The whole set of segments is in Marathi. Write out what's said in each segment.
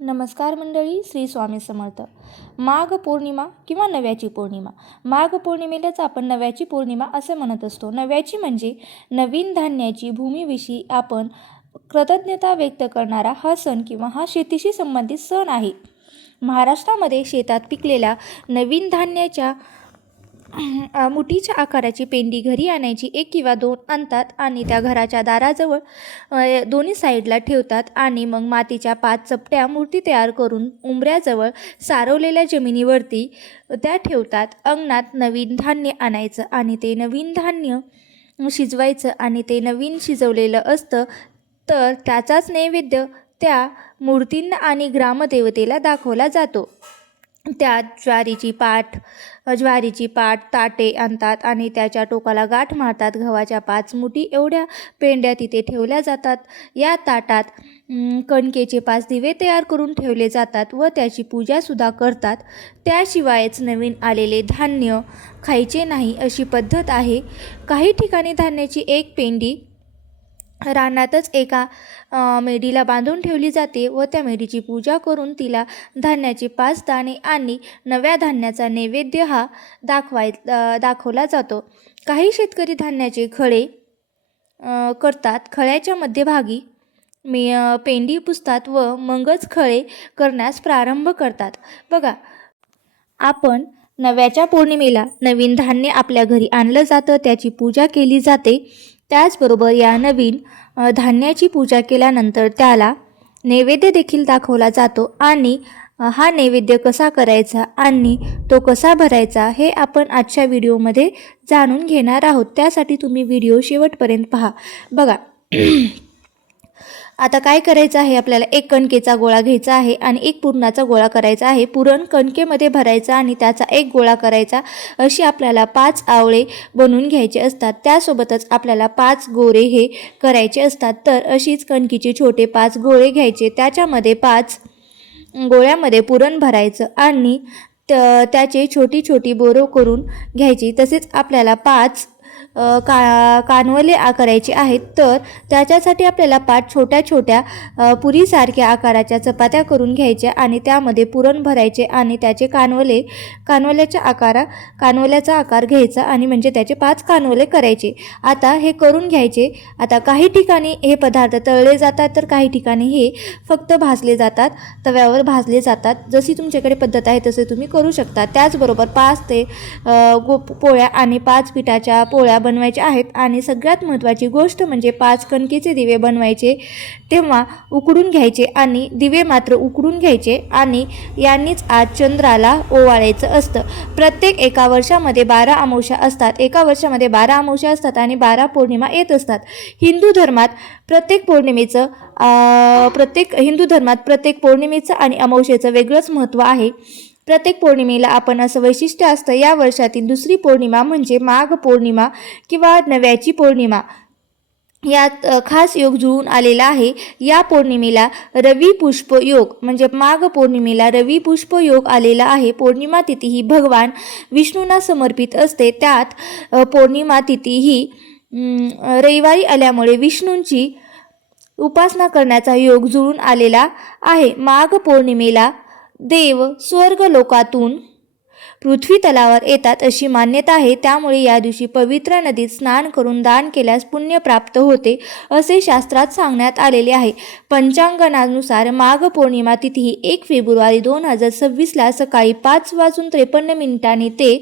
नमस्कार मंडळी श्री स्वामी समर्थ. माघ पौर्णिमा किंवा नव्याची पौर्णिमा. माघ पौर्णिमेलाच आपण नव्याची पौर्णिमा असे म्हणत असतो. नव्याची म्हणजे नवीन धान्याची भूमीविषयी आपण कृतज्ञता व्यक्त करणारा हा सण किंवा हा शेतीशी संबंधित सण आहे. महाराष्ट्रामध्ये शेतात पिकलेल्या नवीन धान्याच्या मुठीच्या आकाराची पेंडी घरी आणायची एक किंवा दोन आणतात आणि त्या घराच्या दाराजवळ दोन्ही साईडला ठेवतात आणि मग मातीच्या पाच चपट्या मूर्ती तयार करून उंबऱ्याजवळ सारवलेल्या जमिनीवरती त्या ठेवतात. अंगणात नवीन धान्य आणायचं आणि ते नवीन धान्य शिजवायचं आणि ते नवीन शिजवलेलं असतं तर त्याचाच नैवेद्य त्या मूर्तींना आणि ग्रामदेवतेला दाखवला जातो. त्यात ज्वारीची पाठ ज्वारीची पाट ताटे आणतात आणि त्याच्या टोकाला गाठ मारतात. गव्हाच्या पाच मुठी एवढ्या पेंड्या तिथे ठेवल्या जातात. या ताटात कणकेचे पाच दिवे तयार करून ठेवले जातात व त्याची पूजासुद्धा करतात. त्याशिवायच नवीन आलेले धान्य खायचे नाही अशी पद्धत आहे. काही ठिकाणी धान्याची एक पेंडी रानातच एका मेढीला बांधून ठेवली जाते व त्या मेढीची पूजा करून तिला धान्याचे पाच दाणे आणि नव्या धान्याचा नैवेद्य हा दाखवाय दाखवला जातो. काही शेतकरी धान्याचे खळे करतात. खळ्याच्या मध्यभागी मे पेंडी पुसतात व मगच खळे करण्यास प्रारंभ करतात. बघा आपण नव्याच्या पौर्णिमेला नवीन धान्य आपल्या घरी आणलं जातं त्याची पूजा केली जाते. त्याचबरोबर या नवीन धान्याची पूजा केल्यानंतर त्याला नैवेद्य देखील दाखवला जातो आणि हा नैवेद्य कसा करायचा आणि तो कसा भरायचा हे आपण आजच्या व्हिडिओमध्ये जाणून घेणार आहोत. त्यासाठी तुम्ही व्हिडिओ शेवटपर्यंत पहा. बघा आता काय करायचं आहे? आपल्याला एक कणकेचा गोळा घ्यायचा आहे आणि एक पुरणाचा गोळा करायचा आहे. पुरण कणकेमध्ये भरायचा आणि त्याचा एक गोळा करायचा. अशी आपल्याला पाच आवळे बनवून घ्यायचे असतात. त्यासोबतच आपल्याला पाच गोरे हे करायचे असतात. तर अशीच कणकीचे छोटे पाच गोळे घ्यायचे. त्याच्यामध्ये पाच गोळ्यामध्ये पुरण भरायचं आणि त त्याचे छोटी छोटी बोरं करून घ्यायची. तसेच आपल्याला पाच का कानवले आ करायचे आहेत तर त्याच्यासाठी आपल्याला पाच छोट्या छोट्या पुरीसारख्या आकाराच्या चपात्या करून घ्यायच्या आणि त्यामध्ये पुरण भरायचे आणि त्याचे कानवले कानवल्याच्या आकारा कानवल्याचा आकार घ्यायचा आणि म्हणजे त्याचे पाच कानवले करायचे. आता हे करून घ्यायचे. आता काही ठिकाणी हे पदार्थ तळले जातात तर काही ठिकाणी हे फक्त भाजले जातात तव्यावर भाजले जातात. जशी तुमच्याकडे पद्धत आहे तसे तुम्ही करू शकता. त्याचबरोबर पाच ते गो पोळ्या आणि पाच पिठाच्या पोळ्या बनवायचे आहेत आणि सगळ्यात महत्त्वाची गोष्ट म्हणजे पाच कणकेचे दिवे बनवायचे तेव्हा उकडून घ्यायचे आणि दिवे मात्र उकडून घ्यायचे आणि यांनीच आज चंद्राला ओवाळायचं असतं. प्रत्येक एका वर्षामध्ये बारा अमावश्या असतात. एका वर्षामध्ये बारा अमावश्या असतात आणि बारा पौर्णिमा येत असतात. हिंदू धर्मात प्रत्येक पौर्णिमेचं प्रत्येक हिंदू धर्मात प्रत्येक पौर्णिमेचं आणि अमावस्येचं वेगळंच महत्त्व आहे. प्रत्येक पौर्णिमेला आपण असं वैशिष्ट्य असतं या वर्षातील दुसरी पौर्णिमा म्हणजे माघ पौर्णिमा किंवा नव्याची पौर्णिमा. यात खास योग जुळून आलेला आहे. या पौर्णिमेला रवी पुष्प योग म्हणजे माघ पौर्णिमेला रवी पुष्प योग आलेला आहे. पौर्णिमा तिथी ही भगवान विष्णूंना समर्पित असते. त्यात पौर्णिमा तिथी ही रविवारी आल्यामुळे विष्णूंची उपासना करण्याचा योग जुळून आलेला आहे. माघ पौर्णिमेला देव स्वर्गलोकातून पृथ्वी तलावर येतात अशी मान्यता आहे. त्यामुळे या दिवशी पवित्र नदीत स्नान करून दान केल्यास पुण्य प्राप्त होते असे शास्त्रात सांगण्यात आलेले आहे. पंचांगणानुसार माघ पौर्णिमा तिथी ही एक फेब्रुवारी दोन हजार सव्वीसला सकाळी पाच वाजून त्रेपन्न मिनिटांनी ते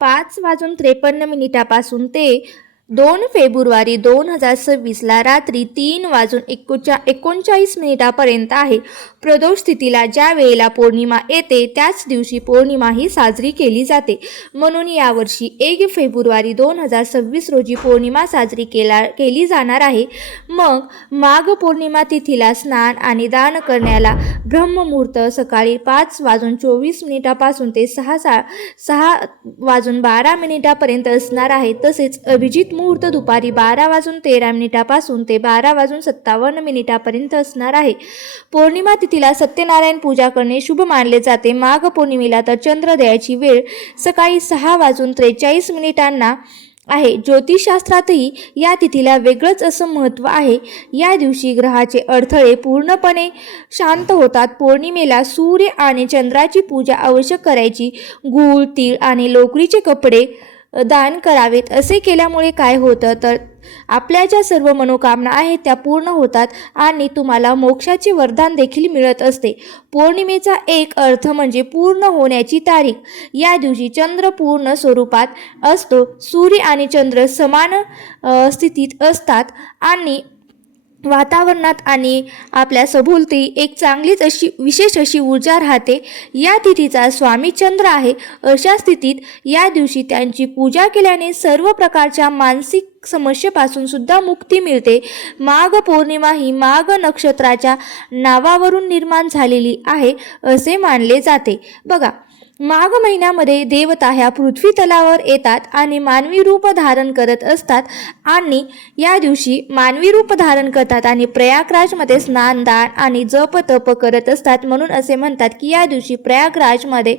पाच वाजून त्रेपन्न मिनिटापासून ते दोन फेब्रुवारी दोन हजार सव्वीसला रात्री तीन वाजून एकोचा एकोणचाळीस मिनिटापर्यंत आहे. प्रदोष स्थितीला ज्या वेळेला पौर्णिमा येते त्याच दिवशी पौर्णिमा ही साजरी केली जाते. म्हणून यावर्षी एक फेब्रुवारी दोन हजार सव्वीस रोजी पौर्णिमा साजरी केला केली जाणार आहे. मग माघ पौर्णिमा तिथीला स्नान आणि दान करण्याला ब्रह्ममुहूर्त सकाळी पाच वाजून चोवीस मिनिटापासून ते सहा सा सहा वाजून बारा मिनिटापर्यंत असणार आहे. तसेच अभिजित मुहूर्त दुपारी बारा वाजून तेरा मिनिटापासून ते बारा वाजून सत्तावन्न मिनिटापर्यंत असणार आहे. पौर्णिमा तिथीला सत्यनारायण पूजा करणे शुभ मानले जाते. माघ पौर्णिमेला तर चंद्रोदयाची वेळ सकाळी सहा वाजून त्रेचाळीस मिनिटांना आहे. ज्योतिषशास्त्रातही या तिथीला वेगळंच असं महत्त्व आहे. या दिवशी ग्रहाचे अडथळे पूर्णपणे शांत होतात. पौर्णिमेला सूर्य आणि चंद्राची पूजा आवश्यक करायची. गूळ तीळ आणि लोकरीचे कपडे दान करावेत. असे केल्यामुळे काय होतं? तर आपल्या ज्या सर्व मनोकामना आहेत त्या पूर्ण होतात आणि तुम्हाला मोक्षाचे वरदान देखील मिळत असते. पौर्णिमेचा एक अर्थ म्हणजे पूर्ण होण्याची तारीख. या दिवशी चंद्र पूर्ण स्वरूपात असतो. सूर्य आणि चंद्र समान स्थितीत असतात आणि वातावरणात आणि आपल्या सभोवती एक चांगलीच अशी विशेष अशी ऊर्जा राहते. या तिथीचा स्वामी चंद्र आहे. अशा स्थितीत या दिवशी त्यांची पूजा केल्याने सर्व प्रकारच्या मानसिक समस्येपासून सुद्धा मुक्ती मिळते. माघ पौर्णिमा ही माघ नक्षत्राच्या नावावरून निर्माण झालेली आहे असे मानले जाते. बघा माघ महिन्यामध्ये देवता ह्या पृथ्वी तलावर येतात आणि मानवी रूप धारण करत असतात आणि या दिवशी मानवी रूप धारण करतात आणि प्रयागराजमध्ये स्नान दान आणि जप तप करत असतात. म्हणून असे म्हणतात की या दिवशी प्रयागराजमध्ये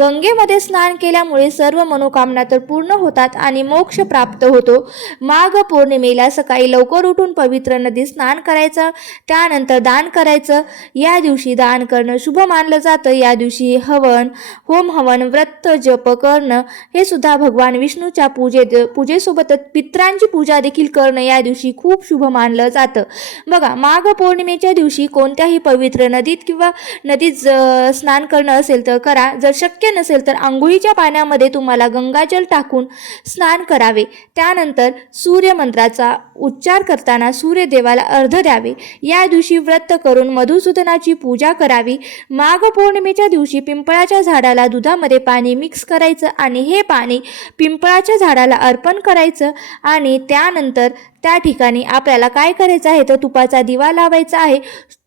गंगेमध्ये स्नान केल्यामुळे सर्व मनोकामना तर पूर्ण होतात आणि मोक्ष प्राप्त होतो. माघ पौर्णिमेला सकाळी लवकर उठून पवित्र नदी स्नान करायचं त्यानंतर दान करायचं. या दिवशी दान करणं शुभ मानलं जातं. या दिवशी हवन हो होम हवन व्रत जप करणं हे सुद्धा भगवान विष्णूच्या पूजे पूजेसोबतच पित्रांची पूजा देखील करणं या दिवशी खूप शुभ मानलं जातं. बघा माघ पौर्णिमेच्या दिवशी कोणत्याही पवित्र नदीत किंवा नदीत ज- स्नान करणं असेल तर करा. जर शक्य नसेल तर आंघोळीच्या पाण्यामध्ये तुम्हाला गंगाजल टाकून स्नान करावे. त्यानंतर सूर्यमंत्राचा उच्चार करताना सूर्यदेवाला अर्ध द्यावे. या दिवशी व्रत करून मधुसूदनाची पूजा करावी. माघ पौर्णिमेच्या दिवशी पिंपळाच्या झाडाला दुधामध्ये पाणी मिक्स करायचं आणि हे पाणी पिंपळाच्या झाडाला अर्पण करायचं आणि त्यानंतर त्या ठिकाणी आपल्याला काय करायचं आहे? तर तुपाचा दिवा लावायचा आहे.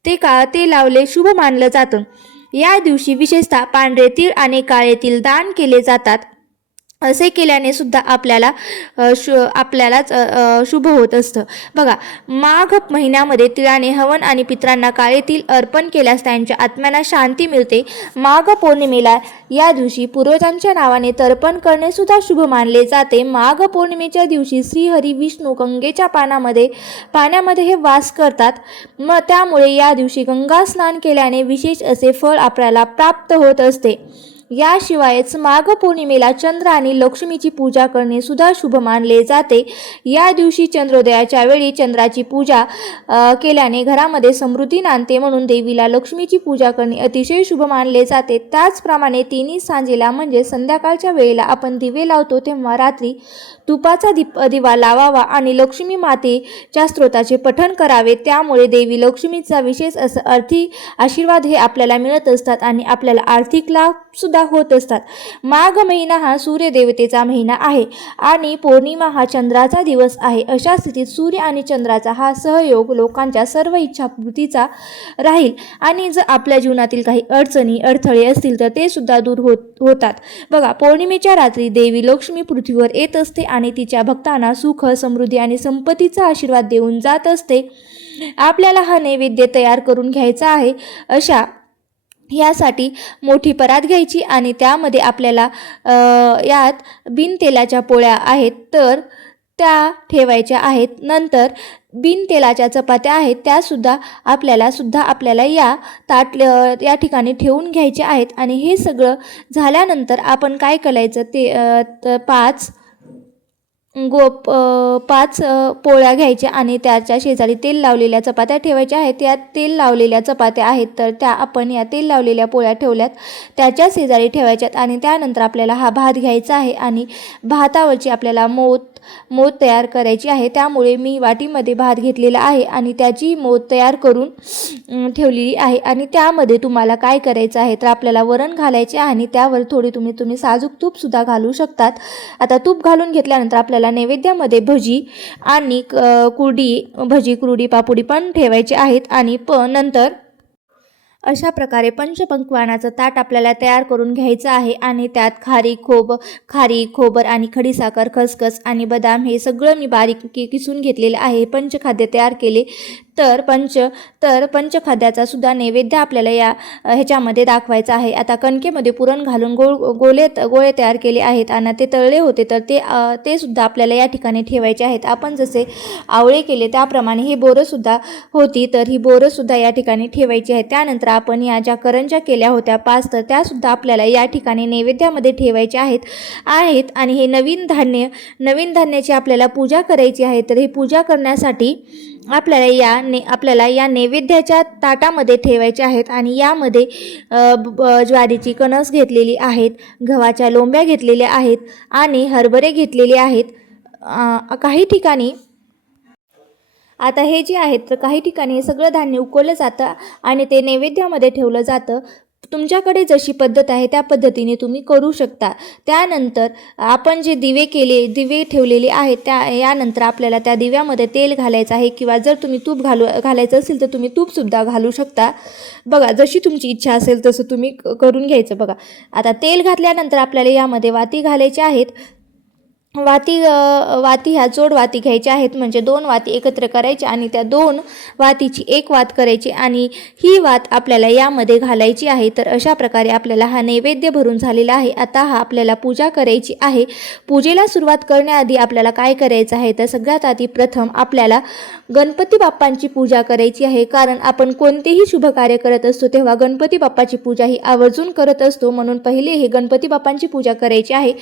ते का ते लावले शुभ मानलं जातं. या दिवशी विशेषतः पांढरे तीळ आणि काळे तीळ दान केले जातात. असे केल्याने सुद्धा आपल्याला शु आपल्यालाच शुभ होत असतं. बघा माघ महिन्यामध्ये तिळाने हवन आणि पित्रांना काळे तिळ अर्पण केल्यास त्यांच्या आत्म्यांना शांती मिळते. माघ पौर्णिमेला या दिवशी पूर्वजांच्या नावाने तर्पण करणे सुद्धा शुभ मानले जाते. माघ पौर्णिमेच्या दिवशी श्रीहरी विष्णू गंगेच्या पानामध्ये पाण्यामध्ये हे वास करतात. मग त्यामुळे या दिवशी गंगा स्नान केल्याने विशेष असे फळ आपल्याला प्राप्त होत असते. याशिवायच माघ पौर्णिमेला चंद्र आणि लक्ष्मीची पूजा करणे सुद्धा शुभ मानले जाते. या दिवशी चंद्रोदयाच्या वेळी चंद्राची पूजा केल्याने घरामध्ये समृद्धी नांदते म्हणून देवीला लक्ष्मीची पूजा करणे अतिशय शुभ मानले जाते. त्याचप्रमाणे तिन्ही सांजेला म्हणजे संध्याकाळच्या वेळेला आपण दिवे लावतो तेव्हा रात्री तुपाचा दीप दिवा लावावा आणि लक्ष्मी मातेच्या स्त्रोताचे पठण करावे. त्यामुळे देवी लक्ष्मीचा विशेष असं आर्थिक आशीर्वाद हे आपल्याला मिळत असतात आणि आपल्याला आर्थिक लाभ सुद्धा होत असतात. माघ महिना हा सूर्यदेवतेचा महिना आहे आणि पौर्णिमा हा चंद्राचा दिवस आहे. अशा स्थितीत सूर्य आणि चंद्राचा हा सहयोग लोकांच्या सर्व इच्छापूर्तीचा राहील. आणि जर आपल्या जीवनातील काही अडचणी अडथळे असतील तर ते सुद्धा दूर होत होतात. बघा पौर्णिमेच्या रात्री देवी लक्ष्मी पृथ्वीवर येत असते आणि तिच्या भक्तांना सुख समृद्धी आणि संपत्तीचा आशीर्वाद देऊन जात असते. आपल्याला हा नैवेद्य तयार करून घ्यायचा आहे. अशा यासाठी मोठी परात घ्यायची आणि त्यामध्ये आपल्याला यात बिन तेलाच्या पोळ्या आहेत तर त्या ठेवायच्या आहेत. नंतर बिन तेलाच्या चपात्या आहेत त्यासुद्धा आपल्याला सुद्धा आपल्याला या ताट या ठिकाणी ठेवून घ्यायच्या आहेत. आणि हे सगळं झाल्यानंतर आपण काय करायचं ते त- पाच गोप पाच पोळ्या घ्यायच्या आणि त्याच्या शेजारी तेल लावलेल्या चपात्या ठेवायच्या आहेत. त्या तेल लावलेल्या चपात्या आहेत तर त्या आपण या तेल लावलेल्या पोळ्या ठेवल्यात त्याच्या शेजारी ठेवायच्यात आणि त्यानंतर आपल्याला हा भात घ्यायचा आहे आणि भातावरची आपल्याला मोत मोद तयार करायची आहे. त्यामुळे मी वाटीमध्ये भात घेतलेला आहे आणि त्याची मोद तयार करून ठेवलेली आहे. आणि त्यामध्ये तुम्हाला काय करायचं आहे तर आपल्याला वरण घालायचे आहे आणि त्यावर थोडी तुम्ही तुम्ही साजूक तूपसुद्धा घालू शकतात. आता तूप घालून घेतल्यानंतर आपल्याला नैवेद्यामध्ये भजी आणि क- कुरडी भजी कुरडी पापुडी पण ठेवायचे आहेत. आणि प नंतर अशा प्रकारे पंचपक्वानाचं ताट आपल्याला तयार करून घ्यायचं आहे आणि त्यात खारी खोब खारी खोबर आणि खडीसाखर खसखस आणि बदाम हे सगळं मी बारीक कि किसून घेतलेलं आहे. पंचखाद्य तयार केले तर पंच तर पंचखाद्याचा सुद्धा नैवेद्य आपल्याला या ह्याच्यामध्ये दाखवायचा आहे. आता कणकेमध्ये पुरण घालून गोळ गोळे गोळे तयार केले आहेत आणि ते तळले होते तर ते ते सुद्धा आपल्याला या ठिकाणी ठेवायचे आहेत. आपण जसे आवळे केले त्याप्रमाणे ही बोरंसुद्धा होती तर ही बोरंसुद्धा या ठिकाणी ठेवायची आहेत. त्यानंतर आपण या ज्या करंज्या केल्या होत्या पाच तर त्यासुद्धा आपल्याला या ठिकाणी नैवेद्यामध्ये ठेवायच्या आहेत आहेत. आणि हे नवीन धान्य नवीन धान्याची आपल्याला पूजा करायची आहे तर ही पूजा करण्यासाठी आपल्याला या ने आपल्याला या नैवेद्याच्या ताटामध्ये ठेवायचे आहेत आणि यामध्ये ज्वारीची कणस घेतलेली आहेत गव्हाच्या लोंब्या घेतलेल्या आहेत आणि हरभरे घेतलेले आहेत. काही ठिकाणी आता हे जे आहेत तर काही ठिकाणी हे सगळं धान्य उकळलं जातं आणि ते नैवेद्यामध्ये ठेवलं जातं. तुमच्याकडे जशी पद्धत आहे त्या पद्धतीने तुम्ही करू शकता. त्यानंतर आपण जे दिवे केले दिवे ठेवलेले आहेत त्या यानंतर आपल्याला त्या दिव्यामध्ये तेल घालायचं आहे किंवा जर तुम्ही तूप घालू घालायचं असेल तर तुम्ही तूपसुद्धा घालू शकता. बघा जशी तुमची इच्छा असेल तसं तुम्ही क- करून घ्यायचं बघा. आता तेल घातल्यानंतर आपल्याला यामध्ये वाती घालायच्या आहेत. वाती वाती ह्या जोड वाती घ्यायच्या आहेत. म्हणजे दोन वाती एकत्र करायच्या आणि त्या दोन वातीची एक वात करायची आणि ही वात आपल्याला यामध्ये घालायची आहे. तर अशा प्रकारे आपल्याला हा नैवेद्य भरून झालेला आहे. आता हा आपल्याला पूजा करायची आहे. पूजेला सुरुवात करण्याआधी आपल्याला काय करायचं आहे? तर सगळ्यात आधी प्रथम आपल्याला गणपती बाप्पांची पूजा करायची आहे. कारण आपण कोणतेही शुभ कार्य करत असतो तेव्हा गणपती बाप्पाची पूजा ही आवर्जून करत असतो. म्हणून पहिले हे गणपती बाप्पांची पूजा करायची आहे.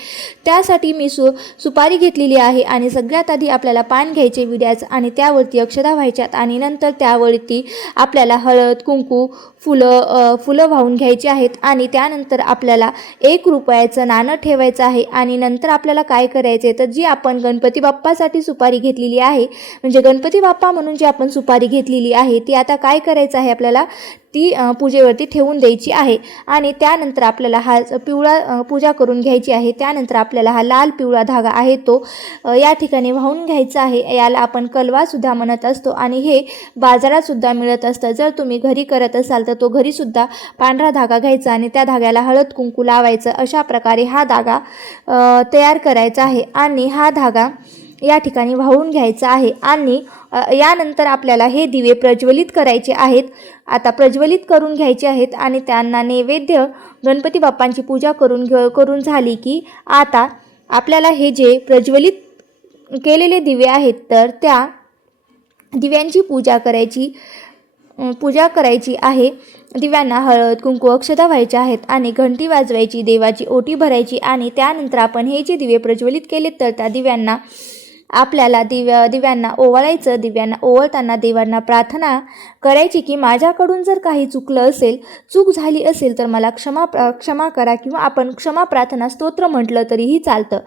त्यासाठी मी सु सुपारी घेतलेली आहे आणि सगळ्यात आधी आपल्याला पान घ्यायचे विड्याचं आणि त्यावरती अक्षदा व्हायच्यात आणि नंतर त्यावरती आपल्याला हळद कुंकू फुलं फुलं वाहून घ्यायची आहेत आणि त्यानंतर आपल्याला एक रुपयाचं नाणं ठेवायचं आहे आणि नंतर आपल्याला काय करायचं आहे तर जी आपण गणपती बाप्पासाठी सुपारी घेतलेली आहे म्हणजे गणपती बाप्पा म्हणून जी आपण सुपारी घेतलेली आहे ती आता काय करायचं आहे आपल्याला? ती पूजेवरती ठेवून द्यायची आहे. आणि त्यानंतर आपल्याला हा पिवळा पूजा करून घ्यायची आहे. त्यानंतर आपल्याला हा लाल पिवळा धागा आहे तो या ठिकाणी वाहून घ्यायचा आहे. याला आपण कलवासुद्धा म्हणत असतो आणि हे बाजारातसुद्धा मिळत असतं. जर तुम्ही घरी करत असाल तर तो घरीसुद्धा पांढरा धागा घ्यायचा आणि त्या धाग्याला हळद कुंकू लावायचं. अशा प्रकारे हा धागा तयार करायचा आहे आणि हा धागा या ठिकाणी वाहून घ्यायचा आहे. आणि यानंतर आपल्याला हे दिवे प्रज्वलित करायचे आहेत. आता प्रज्वलित करून घ्यायचे आहेत आणि त्यांना नैवेद्य गणपती बाप्पांची पूजा करून घ करून झाली की आता आपल्याला हे जे प्रज्वलित केलेले दिवे आहेत तर त्या दिव्यांची पूजा करायची पूजा करायची आहे. दिव्यांना हळद कुंकू अक्षता व्हायच्या आहेत आणि घंटी वाजवायची देवाची ओटी भरायची आणि त्यानंतर आपण हे जे दिवे प्रज्वलित केले तर त्या दिव्यांना आपल्याला दिव्या दिव्यांना ओवाळायचं दिव्यांना ओवाळताना देवांना प्रार्थना करायची की माझ्याकडून जर काही चुकलं असेल चूक झाली असेल तर मला क्षमा प्रा- क्षमा करा किंवा आपण क्षमा प्रार्थना स्तोत्र म्हटलं तरीही चालतं.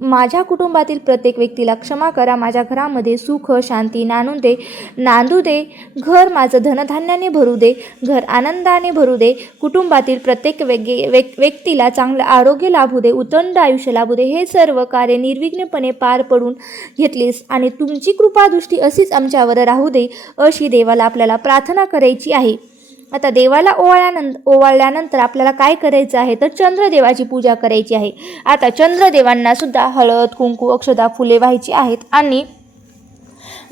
माझ्या कुटुंबातील प्रत्येक व्यक्तीला क्षमा करा. माझ्या घरामध्ये सुख शांती नांदू दे नांदू दे घर माझं धनधान्याने भरू दे घर आनंदाने भरू दे. कुटुंबातील प्रत्येक व्यक्ती व्यक व्यक्तीला चांगलं आरोग्य लाभू दे उतंड आयुष्य लाभू दे. हे सर्व कार्य निर्विघ्नपणे पार पडून घेतलीस आणि तुमची कृपादृष्टी अशीच आमच्यावर राहू दे अशी देवाला आपल्याला प्रार्थना करायची आहे. आता देवाला ओवाळल्यानंतर ओवाळल्यानंतर आपल्याला काय करायचं आहे? तर चंद्रदेवाची पूजा करायची आहे. आता चंद्रदेवांना सुद्धा हळद कुंकू अक्षदा फुले व्हायची आहेत आणि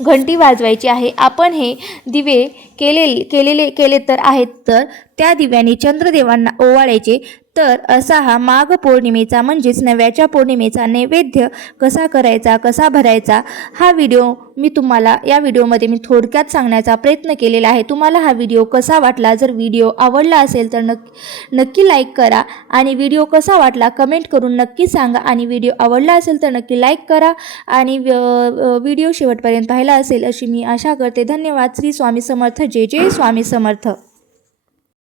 घंटी वाजवायची आहे. आपण हे दिवे केलेले केलेले केले तर आहेत. तर त्या दिव्याने चंद्रदेवांना ओवाळायचे. तर असा हा माघ पौर्णिमेचा म्हणजेच नव्याच्या पौर्णिमेचा नैवेद्य कसा करायचा कसा भरायचा हा व्हिडिओ मी तुम्हाला या व्हिडिओमध्ये मी थोडक्यात सांगण्याचा प्रयत्न केलेला आहे. तुम्हाला हा व्हिडिओ कसा वाटला जर व्हिडिओ आवडला असेल तर नक्की नक्की लाईक करा आणि व्हिडिओ कसा वाटला कमेंट करून नक्की सांगा आणि व्हिडिओ आवडला असेल तर नक्की लाईक करा आणि व्हिडिओ शेवटपर्यंत पाहिला असेल अशी मी आशा करते. धन्यवाद. श्री स्वामी समर्थ. जय जय स्वामी समर्थ.